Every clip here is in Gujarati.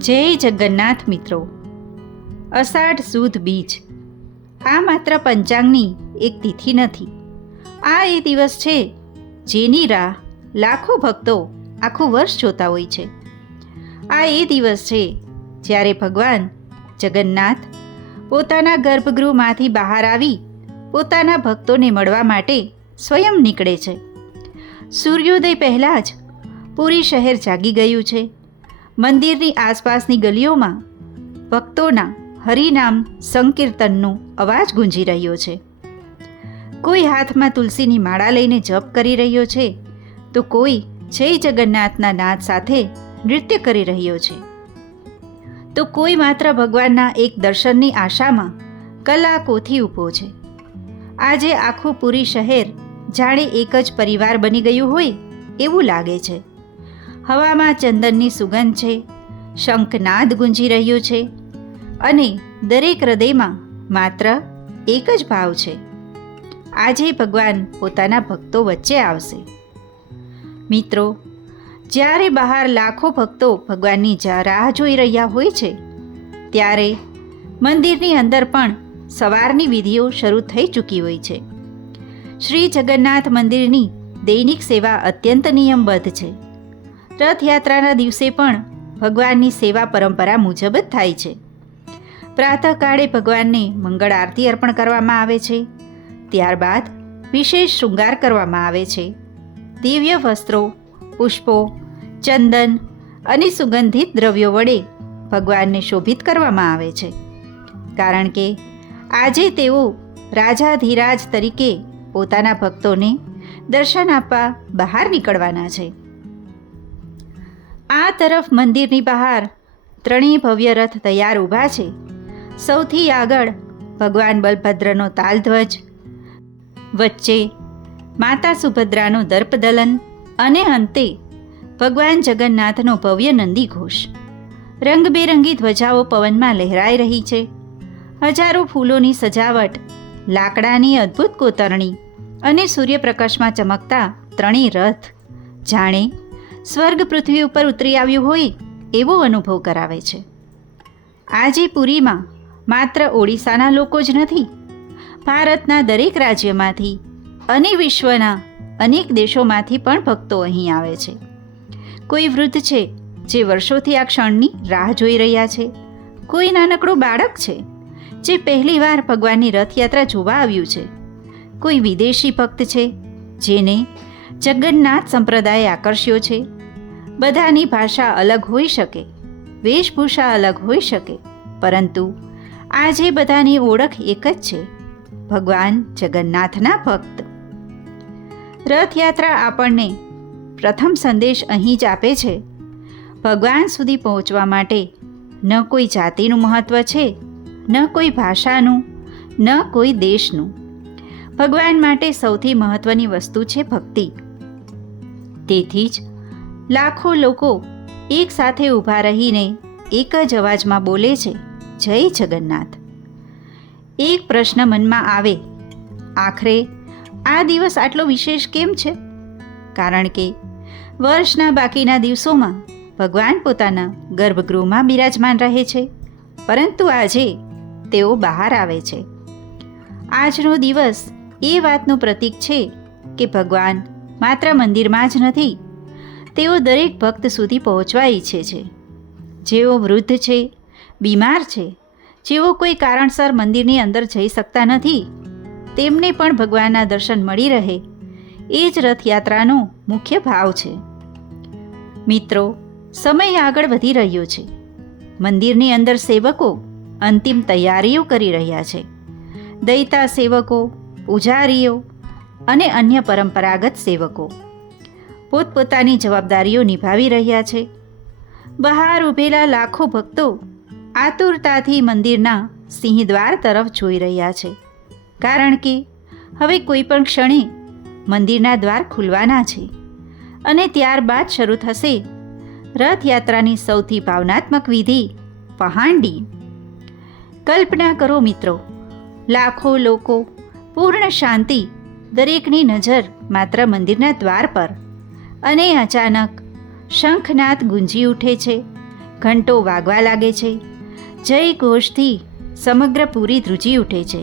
જય જગન્નાથ મિત્રો. અષાઢ સુદ બીજ આ માત્ર પંચાંગની એક તિથિ નથી. આ એ દિવસ છે જેની રાહ લાખો ભક્તો આખું વર્ષ જોતા હોય છે. આ એ દિવસ છે જ્યારે ભગવાન જગન્નાથ પોતાના ગર્ભગૃહમાંથી બહાર આવી પોતાના ભક્તોને મળવા માટે સ્વયં નીકળે છે. સૂર્યોદય પહેલાં જ પૂરી શહેર જાગી ગયું છે. મંદિરની આસપાસની ગલીઓમાં ભક્તોના હરિનામ સંકીર્તનનો અવાજ ગુંજી રહ્યો છે. કોઈ હાથમાં તુલસીની માળા લઈને જપ કરી રહ્યો છે તો કોઈ જય જગન્નાથના નાદ સાથે નૃત્ય કરી રહ્યો છે, તો કોઈ માત્ર ભગવાનના એક દર્શનની આશામાં કલાકોથી ઊભો છે. આજે આખું પૂરી શહેર જાણે એક જ પરિવાર બની ગયું હોય એવું લાગે છે. હવામાં ચંદનની સુગંધ છે, શંખનાદ ગુંજી રહ્યો છે અને દરેક હૃદયમાં માત્ર એક જ ભાવ છે, આજે ભગવાન પોતાના ભક્તો વચ્ચે આવશે. મિત્રો, જ્યારે બહાર લાખો ભક્તો ભગવાનની રાહ જોઈ રહ્યા હોય છે ત્યારે મંદિરની અંદર પણ સવારની વિધિઓ શરૂ થઈ ચૂકી હોય છે. શ્રી જગન્નાથ મંદિરની દૈનિક સેવા અત્યંત નિયમબદ્ધ છે. રથયાત્રાના દિવસે પણ ભગવાનની સેવા પરંપરા મુજબ જ થાય છે. પ્રાતઃકાળે ભગવાનને મંગળ આરતી અર્પણ કરવામાં આવે છે. ત્યારબાદ વિશેષ શૃંગાર કરવામાં આવે છે. દિવ્ય વસ્ત્રો, પુષ્પો, ચંદન અને સુગંધિત દ્રવ્યો વડે ભગવાનને શોભિત કરવામાં આવે છે, કારણ કે આજે તેઓ રાજાધિરાજ તરીકે પોતાના ભક્તોને દર્શન આપવા બહાર નીકળવાના છે. આ તરફ મંદિરની બહાર ત્રણેય ભવ્ય રથ તૈયાર ઊભા છે. સૌથી આગળ ભગવાન બલભદ્રનો તાલધ્વજ, વચ્ચે માતા સુભદ્રાનો દર્પદલન અને અંતે ભગવાન જગન્નાથનો ભવ્ય નંદી ઘોષ. રંગબેરંગી ધ્વજાઓ પવનમાં લહેરાઈ રહી છે. હજારો ફૂલોની સજાવટ, લાકડાની અદ્ભુત કોતરણી અને સૂર્યપ્રકાશમાં ચમકતા ત્રણેય રથ જાણે સ્વર્ગ પૃથ્વી ઉપર ઉતરી આવ્યું હોય એવો અનુભવ કરાવે છે. આજે પુરીમાં માત્ર ઓડિશાના લોકો જ નથી, ભારતના દરેક રાજ્યમાંથી અને વિશ્વના અનેક દેશોમાંથી પણ ભક્તો અહીં આવે છે. કોઈ વૃદ્ધ છે જે વર્ષોથી આ ક્ષણની રાહ જોઈ રહ્યા છે. કોઈ નાનકડું બાળક છે જે પહેલીવાર ભગવાનની રથયાત્રા જોવા આવ્યું છે. કોઈ વિદેશી ભક્ત છે જેને જગન્નાથ સંપ્રદાયે આકર્ષ્યો છે. બધાની ભાષા અલગ હોઈ શકે, વેશભૂષા અલગ હોઈ શકે, પરંતુ આજે બધાની ઓળખ એક જ છે, ભગવાન જગન્નાથના ભક્ત. રથયાત્રા આપણને પ્રથમ સંદેશ અહીં જ આપે છે. ભગવાન સુધી પહોંચવા માટે ન કોઈ જાતિનું મહત્ત્વ છે, ન કોઈ ભાષાનું, ન કોઈ દેશનું. ભગવાન માટે સૌથી મહત્ત્વની વસ્તુ છે ભક્તિ. તેથી જ લાખો લોકો એક સાથે ઊભા રહીને એક જ અવાજમાં બોલે છે, જય જગન્નાથ. એક પ્રશ્ન મનમાં આવે, આખરે આ દિવસ આટલો વિશેષ કેમ છે? કારણ કે વર્ષના બાકીના દિવસોમાં ભગવાન પોતાના ગર્ભગૃહમાં બિરાજમાન રહે છે, પરંતુ આજે તેઓ બહાર આવે છે. આજનો દિવસ એ વાતનું પ્રતીક છે કે ભગવાન માત્ર મંદિરમાં જ નથી, તેઓ દરેક ભક્ત સુધી પહોંચવા ઈચ્છે છે. જેઓ વૃદ્ધ છે, બીમાર છે, જેઓ કોઈ કારણસર મંદિરની અંદર જઈ શકતા નથી, તેમને પણ ભગવાનના દર્શન મળી રહે એ જ રથયાત્રાનો મુખ્ય ભાવ છે. મિત્રો, સમય આગળ વધી રહ્યો છે. મંદિરની અંદર સેવકો અંતિમ તૈયારીઓ કરી રહ્યા છે. દૈતા સેવકો, પૂજારીઓ અને અન્ય પરંપરાગત સેવકો પોતપોતાની જવાબદારીઓ નિભાવી રહ્યા છે. બહાર ઊભેલા લાખો ભક્તો આતુરતાથી મંદિરના સિંહદ્વાર તરફ જોઈ રહ્યા છે, કારણ કે હવે કોઈ પણ ક્ષણે મંદિરના દ્વાર ખુલવાના છે અને ત્યારબાદ શરૂ થશે રથયાત્રાની સૌથી ભાવનાત્મક વિધિ, પહાંડી. કલ્પના કરો મિત્રો, લાખો લોકો, પૂર્ણ શાંતિ, દરેકની નજર માત્ર મંદિરના દ્વાર પર, અને અચાનક શંખનાદ ગુંજી ઉઠે છે. ઘંટો વાગવા લાગે છે. જય ઘોષથી સમગ્ર પુરી ધ્રુજી ઉઠે છે.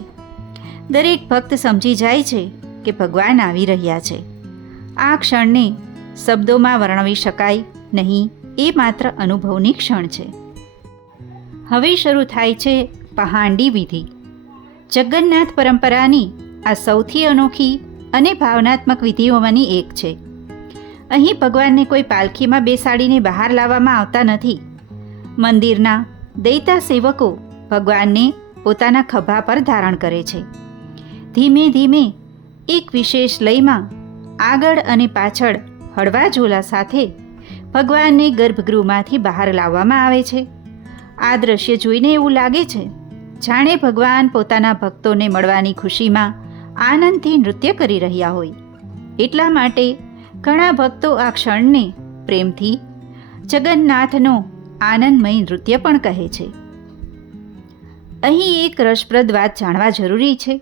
દરેક ભક્ત સમજી જાય છે કે ભગવાન આવી રહ્યા છે. આ ક્ષણને શબ્દોમાં વર્ણવી શકાય નહીં, એ માત્ર અનુભવની ક્ષણ છે. હવે શરૂ થાય છે પહાંડી વિધિ. જગન્નાથ પરંપરાની આ સૌથી અનોખી અને ભાવનાત્મક વિધિઓમાંની એક છે. અહીં ભગવાનને કોઈ પાલખીમાં બેસાડીને બહાર લાવવામાં આવતા નથી. મંદિરના દૈતા સેવકો ભગવાનને પોતાના ખભા પર ધારણ કરે છે. ધીમે ધીમે એક વિશેષ લયમાં આગળ અને પાછળ હળવા ઝોલા સાથે ભગવાનને ગર્ભગૃહમાંથી બહાર લાવવામાં આવે છે. આ દ્રશ્ય જોઈને એવું લાગે છે જાણે ભગવાન પોતાના ભક્તોને મળવાની ખુશીમાં આનંદથી નૃત્ય કરી રહ્યા હોય. એટલા માટે ઘણા ભક્તો આ ક્ષણને પ્રેમથી જગન્નાથનો આનંદમય નૃત્ય પણ કહે છે. અહીં એક રસપ્રદ વાત જાણવા જરૂરી છે.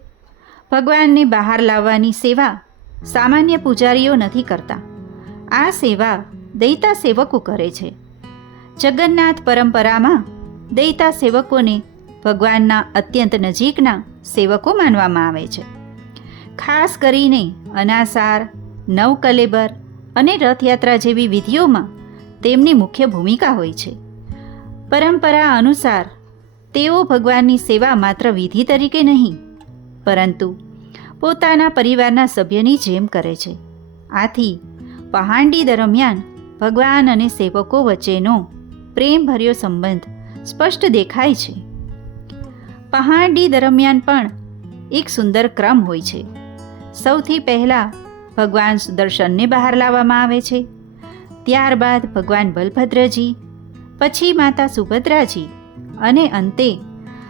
ભગવાનને બહાર લાવવાની સેવા સામાન્ય પૂજારીઓ નથી કરતા. આ સેવા દૈતા સેવકો કરે છે. જગન્નાથ પરંપરામાં દૈતા સેવકોને ભગવાનના અત્યંત નજીકના સેવકો માનવામાં આવે છે. ખાસ કરીને અનાસાર, નવકલેબર અને રથયાત્રા જેવી વિધિઓમાં તેમની મુખ્ય ભૂમિકા હોય છે. પરંપરા અનુસાર તેઓ ભગવાનની સેવા માત્ર વિધિ તરીકે નહીં, પરંતુ પોતાના પરિવારના સભ્યની જેમ કરે છે. આથી પહાંડી દરમિયાન ભગવાન અને સેવકો વચ્ચેનો પ્રેમભર્યો સંબંધ સ્પષ્ટ દેખાય છે. પહાંડી દરમિયાન પણ એક સુંદર ક્રમ હોય છે. સૌથી પહેલાં ભગવાન સુદર્શનને બહાર લાવવામાં આવે છે. ત્યારબાદ ભગવાન બલભદ્રજી, પછી માતા સુભદ્રાજી અને અંતે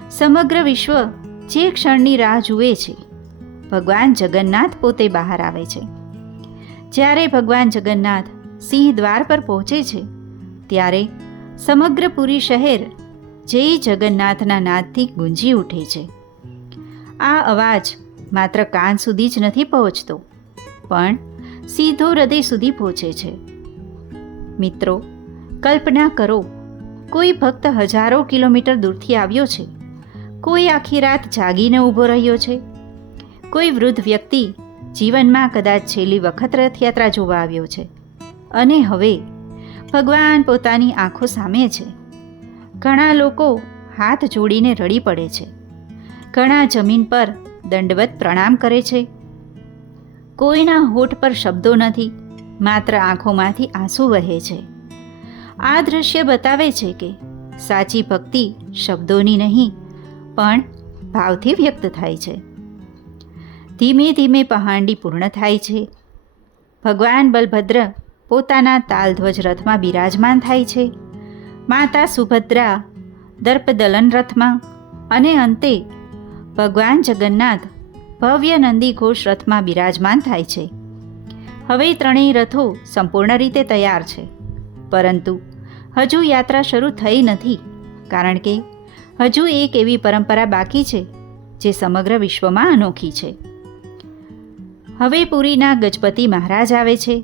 સમગ્ર વિશ્વ જે ક્ષણની રાહ જુએ છે, ભગવાન જગન્નાથ પોતે બહાર આવે છે. જ્યારે ભગવાન જગન્નાથ સિંહ દ્વાર પર પહોંચે છે, ત્યારે સમગ્ર પુરી શહેર જય જગન્નાથના નાદથી ગુંજી ઉઠે છે. આ અવાજ માત્ર કાન સુધી જ નથી પહોંચતો, પણ સીધો હૃદય સુધી પહોંચે છે. મિત્રો, કલ્પના કરો, કોઈ ભક્ત હજારો કિલોમીટર દૂરથી આવ્યો છે. કોઈ આખી રાત જાગીને ઊભો રહ્યો છે. કોઈ વૃદ્ધ વ્યક્તિ જીવનમાં કદાચ છેલ્લી વખત રથયાત્રા જોવા આવ્યો છે, અને હવે ભગવાન પોતાની આંખો સામે છે. ઘણા લોકો હાથ જોડીને રડી પડે છે. ઘણા જમીન પર દંડવત પ્રણામ કરે છે. કોઈના હોઠ પર શબ્દો નથી, માત્ર આંખોમાંથી આંસુ વહે છે. આ દ્રશ્ય બતાવે છે કે સાચી ભક્તિ શબ્દોની નહીં, પણ ભાવથી વ્યક્ત થાય છે. ધીમે ધીમે પહાંડી પૂર્ણ થાય છે. ભગવાન બલભદ્ર પોતાના તાલધ્વજ રથમાં બિરાજમાન થાય છે. માતા સુભદ્રા દર્પદલન રથમાં, અને અંતે ભગવાન જગન્નાથ ભવ્ય નંદી ઘોષ રથમાં બિરાજમાન થાય છે. હવે ત્રણેય રથો સંપૂર્ણ રીતે તૈયાર છે, પરંતુ હજુ યાત્રા શરૂ થઈ નથી, કારણ કે હજુ એક એવી પરંપરા બાકી છે જે સમગ્ર વિશ્વમાં અનોખી છે. હવે પુરીના ગજપતિ મહારાજ આવે છે.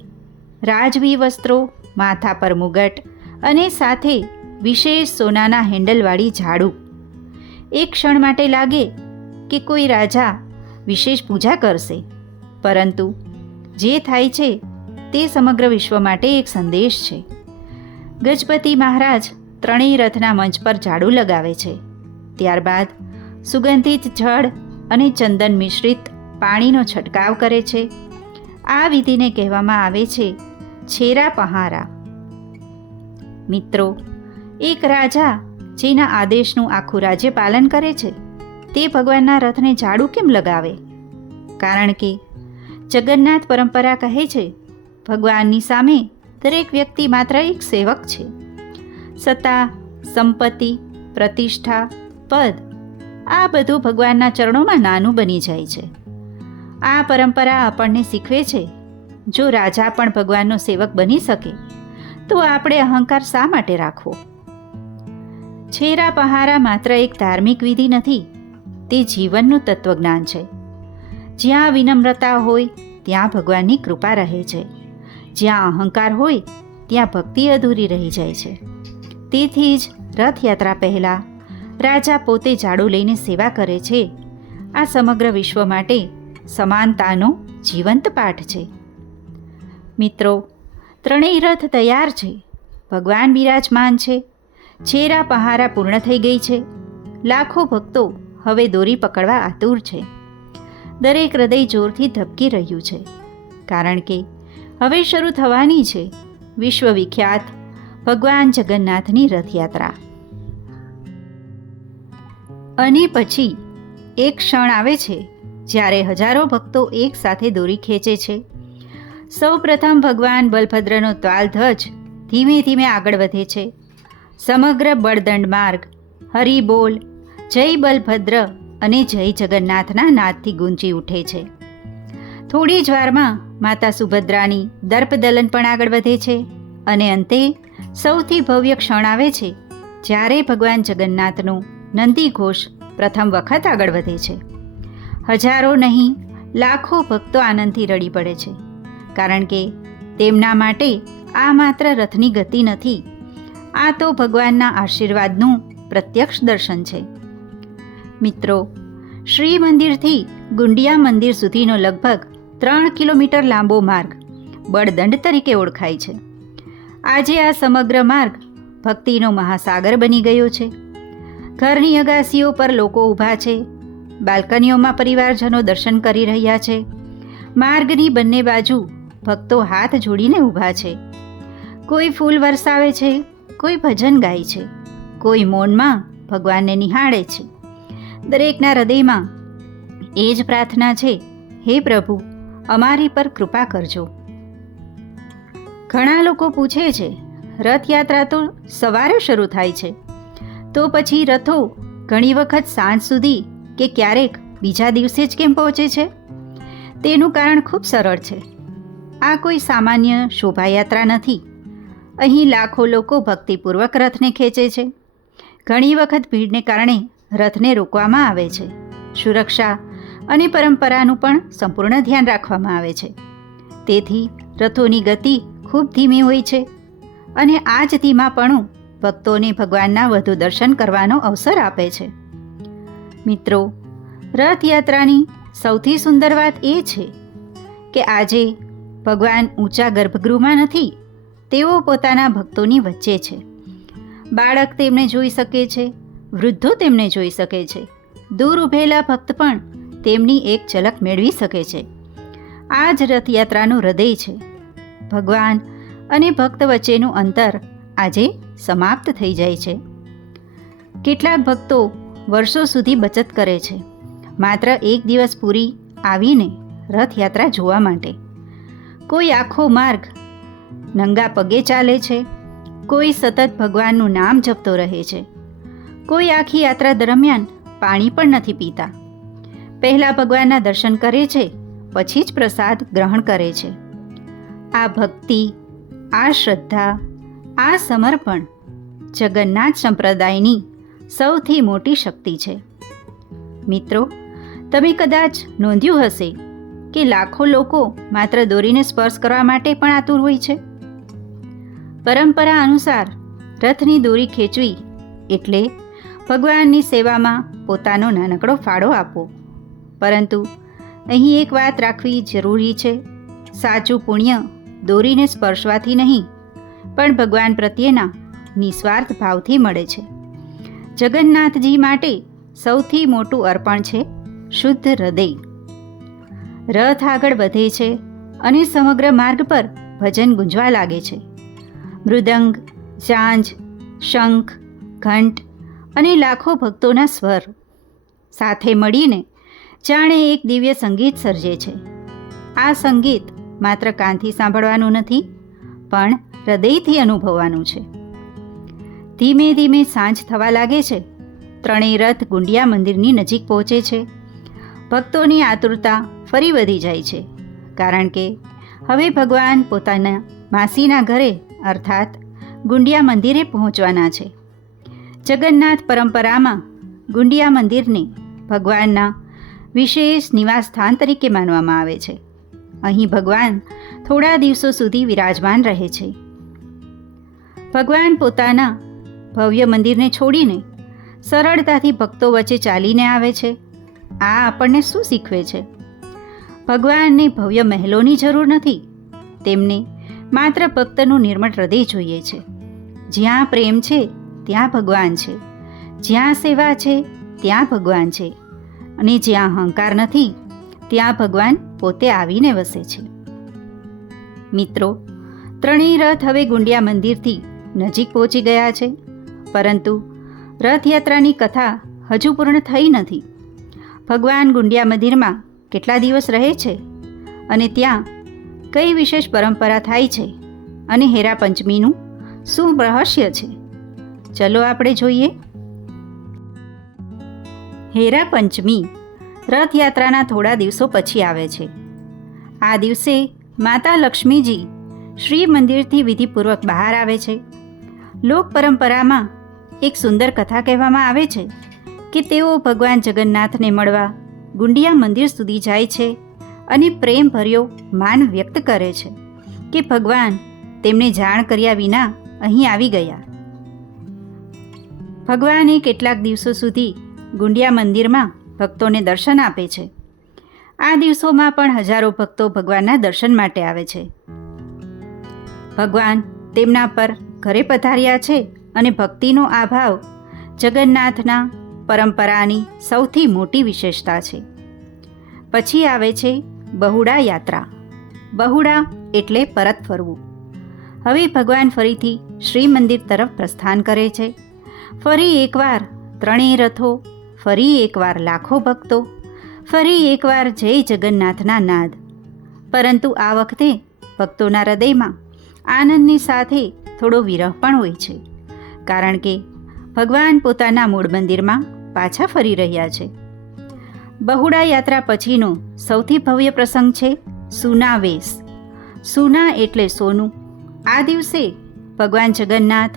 રાજવી વસ્ત્રો, માથા પર મુગટ અને સાથે વિશેષ સોનાના હેન્ડલવાળી ઝાડુ. એક ક્ષણ માટે લાગે કે કોઈ રાજા વિશેષ પૂજા કરશે, પરંતુ જે થાય છે તે સમગ્ર વિશ્વ માટે એક સંદેશ છે. ગજપતિ મહારાજ ત્રણેય રથના મંચ પર ઝાડુ લગાવે છે. ત્યારબાદ સુગંધિત જળ અને ચંદન મિશ્રિત પાણીનો છંટકાવ કરે છે. આ વિધિને કહેવામાં આવે છે છેરા પહારા. મિત્રો, એક રાજા જેના આદેશનું આખું રાજ્ય પાલન કરે છે, તે ભગવાનના રથને ઝાડુ કેમ લગાવે? કારણ કે જગન્નાથ પરંપરા કહે છે, ભગવાનની સામે દરેક વ્યક્તિ માત્ર એક સેવક છે. સત્તા, સંપત્તિ, પ્રતિષ્ઠા, પદ, આ બધું ભગવાનના ચરણોમાં નાનું બની જાય છે. આ પરંપરા આપણને શીખવે છે, જો રાજા પણ ભગવાનનો સેવક બની શકે, તો આપણે અહંકાર શા માટે રાખવો? છેરા પહારા માત્ર એક ધાર્મિક વિધિ નથી, તે જીવનનું તત્વજ્ઞાન છે. જ્યાં વિનમ્રતા હોય ત્યાં ભગવાનની કૃપા રહે છે. જ્યાં અહંકાર હોય ત્યાં ભક્તિ અધૂરી રહી જાય છે. તેથી જ રથયાત્રા પહેલાં રાજા પોતે ઝાડુ લઈને સેવા કરે છે. આ સમગ્ર વિશ્વ માટે સમાનતાનો જીવંત પાઠ છે. મિત્રો, ત્રણેય રથ તૈયાર છે. ભગવાન બિરાજમાન છે. છેરા પહારા પૂર્ણ થઈ ગઈ છે. લાખો ભક્તો હવે દોરી પકડવા આતુર છે. દરેક હૃદય જોરથી ધબકી રહ્યું છે, કારણ કે હવે શરૂ થવાની છે વિશ્વવિખ્યાત ભગવાન જગન્નાથની રથયાત્રા. અને પછી એક ક્ષણ આવે છે જ્યારે હજારો ભક્તો એક સાથે દોરી ખેંચે છે. સૌ પ્રથમ ભગવાન બલભદ્રનો ત્વાલધ્વજ ધીમે ધીમે આગળ વધે છે. સમગ્ર બળદંડ માર્ગ હરિ બોલ, જય બલભદ્ર અને જય જગન્નાથના નાદથી ગુંજી ઉઠે છે. થોડી જ વારમાં માતા સુભદ્રાની દર્પદલન પણ આગળ વધે છે. અને અંતે સૌથી ભવ્ય ક્ષણ આવે છે જ્યારે ભગવાન જગન્નાથનો નંદી ઘોષ પ્રથમ વખત આગળ વધે છે. હજારો નહીં, લાખો ભક્તો આનંદથી રડી પડે છે, કારણ કે તેમના માટે આ માત્ર રથની ગતિ નથી, આ તો ભગવાનના આશીર્વાદનું પ્રત્યક્ષ દર્શન છે. મિત્રો, શ્રી મંદિરથી ગુંડિયા મંદિર સુધીનો લગભગ 3 કિલોમીટર લાંબો માર્ગ બળદંડ તરીકે ઓળખાય છે. આજે આ સમગ્ર માર્ગ ભક્તિનો મહાસાગર બની ગયો છે. ઘરની અગાસીઓ પર લોકો ઊભા છે. બાલ્કનીઓમાં પરિવારજનો દર્શન કરી રહ્યા છે. માર્ગની બંને બાજુ ભક્તો હાથ જોડીને ઊભા છે. કોઈ ફૂલ વરસાવે છે, કોઈ ભજન ગાય છે, કોઈ મૌનમાં ભગવાનને નિહાળે છે. દરેકના હૃદયમાં એ જ પ્રાર્થના છે, હે પ્રભુ, અમારી પર કૃપા કરજો. ઘણા લોકો પૂછે છે, રથયાત્રા તો સવારે શરૂ થાય છે, તો પછી રથો ઘણી વખત સાંજ સુધી કે ક્યારેક બીજા દિવસે જ કેમ પહોંચે છે? તેનું કારણ ખૂબ સરળ છે. આ કોઈ સામાન્ય શોભાયાત્રા નથી. અહીં લાખો લોકો ભક્તિપૂર્વક રથને ખેંચે છે. ઘણી વખત ભીડને કારણે રથને રોકવામાં આવે છે. સુરક્ષા અને પરંપરાનું પણ સંપૂર્ણ ધ્યાન રાખવામાં આવે છે. તેથી રથોની ગતિ ખૂબ ધીમી હોય છે. અને આ જ ધીમાપણું ભક્તોને ભગવાનના વધુ દર્શન કરવાનો અવસર આપે છે. મિત્રો, રથયાત્રાની સૌથી સુંદર વાત એ છે કે આજે ભગવાન ઊંચા ગર્ભગૃહમાં નથી, તેઓ પોતાના ભક્તોની વચ્ચે છે. બાળક તેમને જોઈ શકે છે, વૃદ્ધો તેમને જોઈ શકે છે, દૂર ઊભેલા ભક્ત પણ તેમની એક ઝલક મેળવી શકે છે. આ જ રથયાત્રાનું હૃદય છે. ભગવાન અને ભક્ત વચ્ચેનું અંતર આજે સમાપ્ત થઈ જાય છે. કેટલાક ભક્તો વર્ષો સુધી બચત કરે છે, માત્ર એક દિવસ પૂરી આવીને રથયાત્રા જોવા માટે. કોઈ આખો માર્ગ નંગા પગે ચાલે છે, કોઈ સતત ભગવાનનું નામ જપતો રહે છે, કોઈ આખી યાત્રા દરમિયાન પાણી પણ નથી પીતા. પહેલાં ભગવાનના દર્શન કરે છે, પછી જ પ્રસાદ ગ્રહણ કરે છે. આ ભક્તિ, આ શ્રદ્ધા, આ સમર્પણ જગન્નાથ સંપ્રદાયની સૌથી મોટી શક્તિ છે. મિત્રો, તમે કદાચ નોંધ્યું હશે કે લાખો લોકો માત્ર દોરીને સ્પર્શ કરવા માટે પણ આતુર હોય છે. પરંપરા અનુસાર રથની દોરી ખેંચવી એટલે ભગવાનની સેવામાં પોતાનો નાનકડો ફાળો આપવો. પરંતુ અહીં એક વાત રાખવી જરૂરી છે. સાચું પુણ્ય દોરીને સ્પર્શવાથી નહીં, પણ ભગવાન પ્રત્યેના નિસ્વાર્થ ભાવથી મળે છે. જગન્નાથજી માટે સૌથી મોટું અર્પણ છે શુદ્ધ હૃદય. રથ આગળ વધે છે અને સમગ્ર માર્ગ પર ભજન ગુંજવા લાગે છે. મૃદંગ, ઝાંઝ, શંખ, ઘંટ અને લાખો ભક્તોના સ્વર સાથે મળીને જાણે એક દિવ્ય સંગીત સર્જે છે. આ સંગીત માત્ર કાનથી સાંભળવાનું નથી, પણ હૃદયથી અનુભવવાનું છે. ધીમે ધીમે સાંજ થવા લાગે છે. ત્રણેય રથ ગુંડિયા મંદિરની નજીક પહોંચે છે. ભક્તોની આતુરતા ફરી વધી જાય છે, કારણ કે હવે ભગવાન પોતાના માસીના ઘરે અર્થાત ગુંડિયા મંદિરે પહોંચવાના છે. જગન્નાથ પરંપરામાં ગુંડિયા મંદિરને ભગવાનના વિશેષ નિવાસ સ્થાન તરીકે માનવામાં આવે છે. અહીં ભગવાન થોડા દિવસો સુધી વિરાજમાન રહે છે. ભગવાન પોતાના ભવ્ય મંદિરને છોડીને સરળતાથી ભક્તો વચ્ચે ચાલીને આવે છે? આ આપણને શું શીખવે છે? ભગવાનને ભવ્ય મહેલોની જરૂર નથી. તેમને માત્ર ભક્તનું નિર્મળ હૃદય જોઈએ છે. જ્યાં પ્રેમ છે ત્યાં ભગવાન છે, જ્યાં સેવા છે ત્યાં ભગવાન છે, અને જ્યાં અહંકાર નથી ત્યાં ભગવાન પોતે આવીને વસે છે. મિત્રો, ત્રણેય રથ હવે ગુંડિયા મંદિરથી નજીક પહોંચી ગયા છે, પરંતુ રથયાત્રાની કથા હજુ પૂર્ણ થઈ નથી. ભગવાન ગુંડિયા મંદિરમાં કેટલા દિવસ રહે છે અને ત્યાં કઈ વિશેષ પરંપરા થાય છે અને હેરા પંચમીનું શું રહસ્ય છે, ચલો આપણે જોઈએ. હેરા પંચમી રથયાત્રાના થોડા દિવસો પછી આવે છે. આ દિવસે માતા લક્ષ્મીજી શ્રી મંદિરથી વિધિપૂર્વક બહાર આવે છે. લોક પરંપરામાં એક સુંદર કથા કહેવામાં આવે છે કે તેઓ ભગવાન જગન્નાથને મળવા ગુંડિયા મંદિર સુધી જાય છે અને પ્રેમભર્યો માન વ્યક્ત કરે છે કે ભગવાન તેમને જાણ કર્યા વિના અહીં આવી ગયા. ભગવાને કેટલાક દિવસો સુધી ગુંડિયા મંદિરમાં ભક્તોને દર્શન આપે છે. આ દિવસોમાં પણ હજારો ભક્તો ભગવાનના દર્શન માટે આવે છે. ભગવાન તેમના પર ઘરે પધાર્યા છે અને ભક્તિનો આ ભાવ જગન્નાથના પરંપરાની સૌથી મોટી વિશેષતા છે. પછી આવે છે બહુડા યાત્રા. બહુડા એટલે પરત ફરવું. હવે ભગવાન ફરીથી શ્રી મંદિર તરફ પ્રસ્થાન કરે છે. ફરી એકવાર ત્રણેય રથો, ફરી એકવાર લાખો ભક્તો, ફરી એકવાર જય જગન્નાથના નાદ. પરંતુ આ વખતે ભક્તોના હૃદયમાં આનંદની સાથે થોડો વિરહ પણ હોય છે, કારણ કે ભગવાન પોતાના મૂળ મંદિરમાં પાછા ફરી રહ્યા છે. બહુડા યાત્રા પછીનો સૌથી ભવ્ય પ્રસંગ છે સુના વેશ. સુના એટલે સોનું. આ દિવસે ભગવાન જગન્નાથ,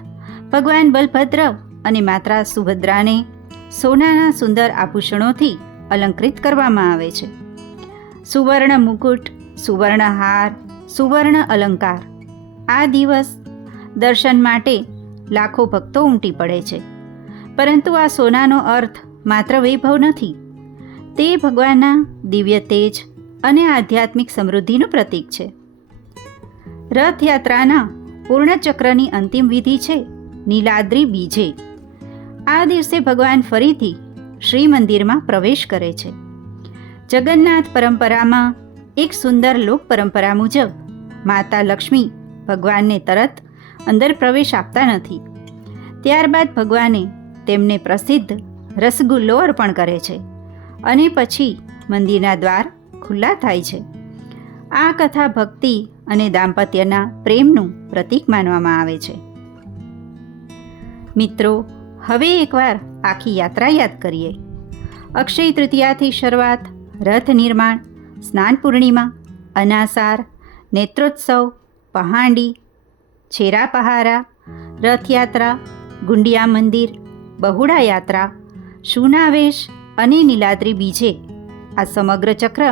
ભગવાન બલભદ્ર અને માતા સુભદ્રાને સોનાના સુંદર આભૂષણોથી અલંકૃત કરવામાં આવે છે. સુવર્ણ મુકુટ, સુવર્ણ હાર, સુવર્ણ અલંકાર. આ દિવસ દર્શન માટે લાખો ભક્તો ઉમટી પડે છે. પરંતુ આ સોનાનો અર્થ માત્ર વૈભવ નથી, તે ભગવાનના દિવ્ય તેજ અને આધ્યાત્મિક સમૃદ્ધિનું પ્રતીક છે. રથયાત્રાના પૂર્ણચક્રની અંતિમ વિધિ છે નીલાદ્રી બીજે. આ દિવસે ભગવાન ફરીથી શ્રી મંદિરમાં પ્રવેશ કરે છે. જગન્નાથ પરંપરામાં એક સુંદર લોક પરંપરા મુજબ માતા લક્ષ્મી ભગવાનને તરત અંદર પ્રવેશ આપતા નથી. ત્યારબાદ ભગવાને તેમને પ્રસિદ્ધ રસગુલ્લો અર્પણ કરે છે અને પછી મંદિરના દ્વાર ખુલ્લા થાય છે. આ કથા ભક્તિ અને દાંપત્યના પ્રેમનું પ્રતીક માનવામાં આવે છે. મિત્રો, હવે એકવાર આખી યાત્રા યાદ કરીએ. અક્ષય તૃતીયાથી શરૂઆત, રથ નિર્માણ, સ્નાન પૂર્ણિમા, અનાસાર, નેત્રોત્સવ, પહાંડી, છેરા પહારા, રથયાત્રા, ગુંડિયા મંદિર, બહુડા યાત્રા, સુનાવેશ અને નીલાદ્રી બીજે. આ સમગ્ર ચક્ર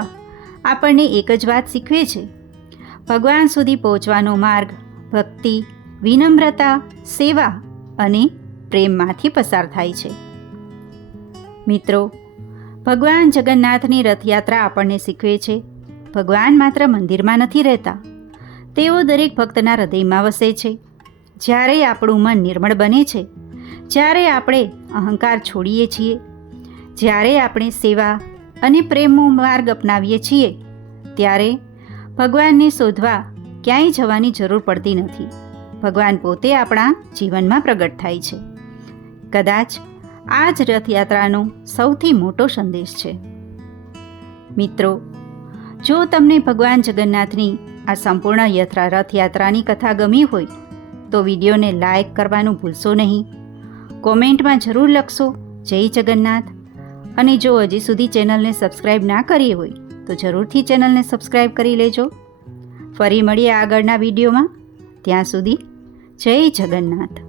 આપણને એક જ વાત શીખવે છે: ભગવાન સુધી પહોંચવાનો માર્ગ ભક્તિ, વિનમ્રતા, સેવા અને પ્રેમમાંથી પસાર થાય છે. મિત્રો, ભગવાન જગન્નાથની રથયાત્રા આપણને શીખવે છે ભગવાન માત્ર મંદિરમાં નથી રહેતા, તેઓ દરેક ભક્તના હૃદયમાં વસે છે. જ્યારે આપણું મન નિર્મળ બને છે, જ્યારે આપણે અહંકાર છોડીએ છીએ, જ્યારે આપણે સેવા અને પ્રેમનો માર્ગ અપનાવીએ છીએ, ત્યારે ભગવાનને શોધવા ક્યાંય જવાની જરૂર પડતી નથી. ભગવાન પોતે આપણા જીવનમાં પ્રગટ થાય છે. કદાચ આ જ રથયાત્રાનો સૌથી મોટો સંદેશ છે. મિત્રો, જો તમને ભગવાન જગન્નાથની આ સંપૂર્ણ રથયાત્રાની કથા ગમી હોય તો વિડીયોને લાઈક કરવાનું ભૂલશો નહીં. કોમેન્ટમાં જરૂર લખશો જય જગન્નાથ. અને જો હજી સુધી ચેનલને સબસ્ક્રાઈબ ના કરી હોય તો જરૂરથી ચેનલને સબસ્ક્રાઈબ કરી લેજો. ફરી મળીએ આગળના વિડીયોમાં. ત્યાં સુધી જય જગન્નાથ.